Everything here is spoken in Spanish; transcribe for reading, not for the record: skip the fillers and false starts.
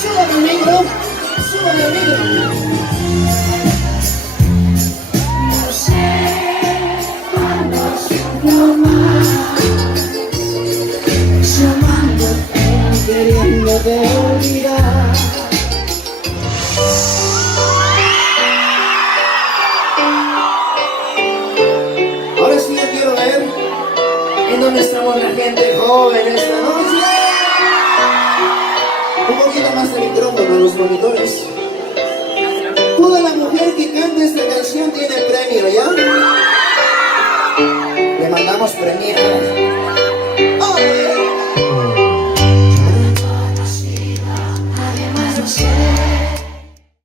Súbame, negro. Súbame, negro. No sé cuándo siento más, llamándote, queriéndote olvidar. Ahora sí ya quiero ver en dónde estamos la gente joven esta noche. Un poquito más de micrófono a los monitores. Toda la mujer que cante esta canción tiene premio, ¿ya? Le mandamos premio.